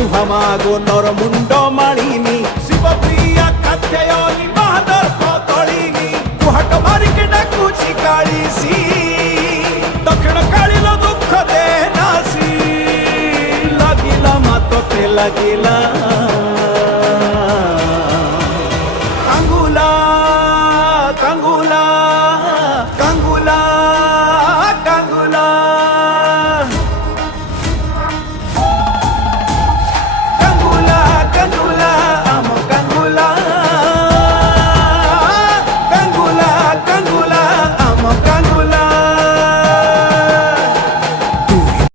जिव्हा मागो नर मुंड माळिनी शिवप्रिया कात्यायनी महादर पतळिनी कुहाट मारिके डाकुची काळीसी दक्षिण काळीला दुःख दे नासी लागिला मातोते लागिला